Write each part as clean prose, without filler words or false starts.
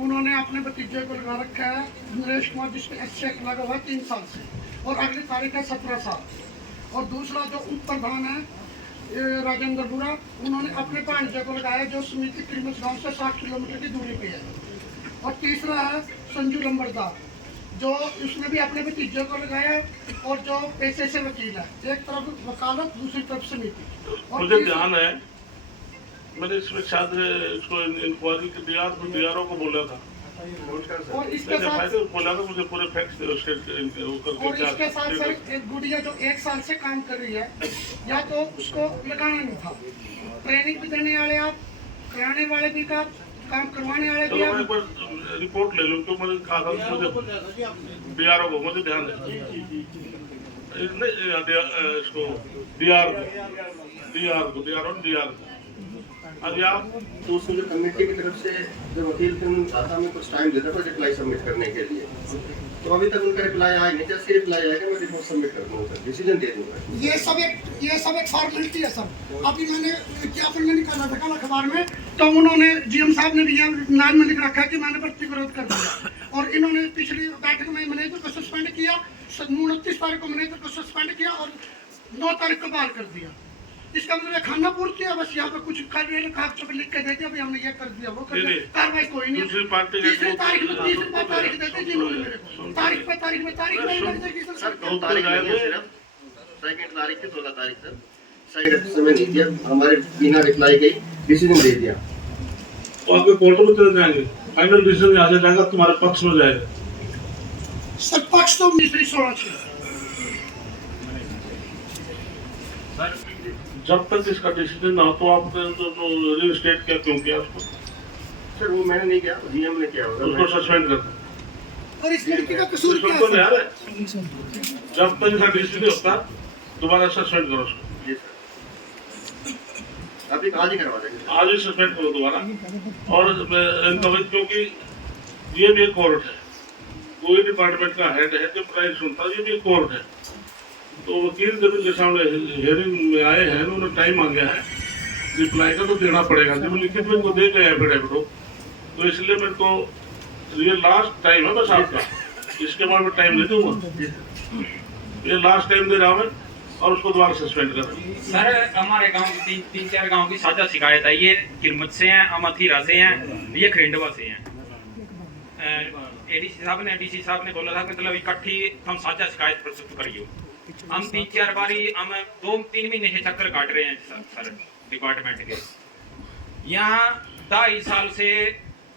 उन्होंने अपने भतीजे को लगा रखा है नरेश कुमार, जिसमें एक्ट लगा हुआ है 3 साल से, और अगली तारीख है 17 साल। और दूसरा जो उप प्रधान है राजेंद्र बुरा, उन्होंने अपने भांजे को लगाया जो समिति क्रिमस गांव से 60 किलोमीटर की दूरी पे है। और तीसरा है संजू लंबरदार, जो उसने भी अपने भतीजे को लगाया और जो पैसे से वकील है, एक तरफ वकालत दूसरी तरफ समिति। मुझे ध्यान है मैंने इसमें शायद इसको इंक्वायरी के डीआरओ को बोला था, और इसके साथ बोला था मुझे पूरे फैक्ट्स उसके और इसके साथ सर एक गुड़िया जो 1 साल से काम कर रही है, या तो उसको लगाना नहीं था, ट्रेनिंग भी देने वाले आप, कराने वाले भी का काम करवाने वाले भी आप। रिपोर्ट ले लो तो मैंने कहा था मुझे डीआरओ को, मुझे ध्यान है इसको डीआर अभी आप तो उसमें जो कमेटी की तरफ से जो वकील थे उन्होंने कहा था हमें कुछ टाइम देना था रिप्लाई सबमिट करने के लिए, तो अभी तक उनका रिप्लाई आया नहीं। जैसे रिप्लाई आएगा मैं रिपोर्ट सबमिट कर दूंगा, डिसीजन दे दूंगा। ये सब एक फॉर्मेलिटी है सर। अभी मैंने ज्ञापन में निकाला था कल अखबार में, तो उन्होंने जीएम साहब ने भी नाम में लिख रखा है कि मैंने भर्ती को रद्द कर दिया, और इन्होंने पिछली बैठक में मैनेजर को सस्पेंड किया, 29 तारीख को मैनेजर को सस्पेंड किया और 9 तारीख को बहाल कर दिया। इसका मतलब खाना पूर्ति है, बस यहाँ पे कुछ कागज पे लिख के देते हैं, हमने ये कर दिया वो कर दिया, कार्रवाई कोई नहीं। तीसरी तारीख देते जिन्होंने मेरे को तारीख पे तारीख सर 2 तारीख सिर्फ, 2 तारीख से 16 तारीख तक सही समय नहीं दिया, हमारे बिना रिप्लाई के डिसीजन दे दिया। तो आपके कोर्ट में चले जाएंगे, फाइनल डिसीजन आ जाएगा, तुम्हारे पक्ष में जाएगा। सब पक्ष तो मिस्त्री 16 जब तक इसका डिसीजन ना हो तो आपने रीस्टेट क्या क्यों किया उसको? सर वो मैंने नहीं किया, जीएम ने किया होगा, उसको सस्पेंड कर दो। और इस लड़की का कसूर क्या है? जब तक इसका डिसीजन होता दोबारा सस्पेंड करो उसको। जी सर अभी आज ही करवा देंगे, आज ही सस्पेंड करो दोबारा। और क्योंकि ये भी एक कोर्ट है, कोई डिपार्टमेंट का हेड है जो प्राइस सुनता है, ये भी एक कोर्ट है। तो वकील जब इनके सामने हियरिंग में आए हैं, उन्हें टाइम आ गया है रिप्लाई का, तो देना पड़ेगा। जब लिखित में को दे गए एफिडेविट हो, तो इसलिए मेरे को ये लास्ट टाइम है बस आपका, इसके बाद मैं टाइम दे दूंगा, ये लास्ट टाइम दे रहा हूँ मैं, और उसको दोबारा सस्पेंड कर रहा हूँ। सर हमारे गांव की 3-4 गांव की साझा शिकायत है, ये किरमत से हैं, अमथीरा से हैं, ये खरिंडवा से हैं। एडीसी साहब ने बोला था कि मतलब इकट्ठी हम साझा शिकायत प्रस्तुत करिए। हम 3-4 बारी हम 2-3 महीने से चक्कर काट रहे हैं सर डिपार्टमेंट के। यहाँ 2.5 साल से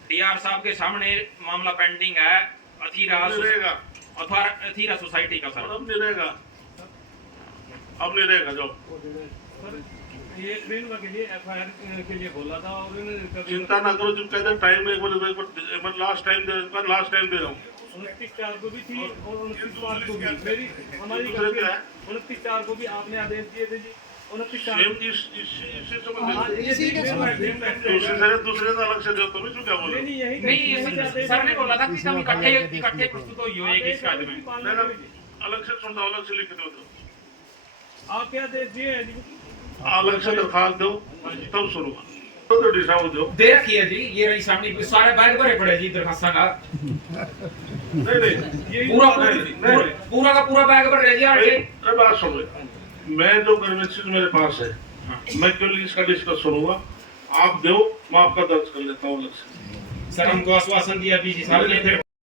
डीआर साहब के सामने मामला पेंडिंग है अथीरा सोसाइटी का सर। अब नहीं रहेगा जो ये ट्रेन के लिए एफआईआर के लिए बोला था, और चिंता ना करो, जब कहते टाइम एक बार लास्ट टाइम दे रहा हूँ। 29/4 को भी थी और 29/5 को भी मेरी हमारी 29/4 को भी आपने आदेश दिए थे जी। 29/4 दूसरे से अलग से दो, तुम क्या बोले? नहीं सर ने बोला था कि हम इकट्ठे प्रस्तुत हो एक ही शिकायत में। अलग से सुनता, अलग से लिख दो, आप क्या आदेश दिए हैं जी? अलग से दरखास्त दो तब सुनूंगा। तो डिसाइड दो दे रखी है जी, ये रही सामने सारे बैग भरे पड़े जी दरखास्तां का। नहीं पूरा का पूरा बैग भर जी आगे। अरे बात सुनो, मैं जो कन्वेंशन मेरे पास है, मैं क्यों इसका डिस्कस सुनूंगा, आप दो, मैं आपका दर्ज कर लेता हूँ अलग से। सर हमको आश्वासन दिया बीसी साहब ने, फिर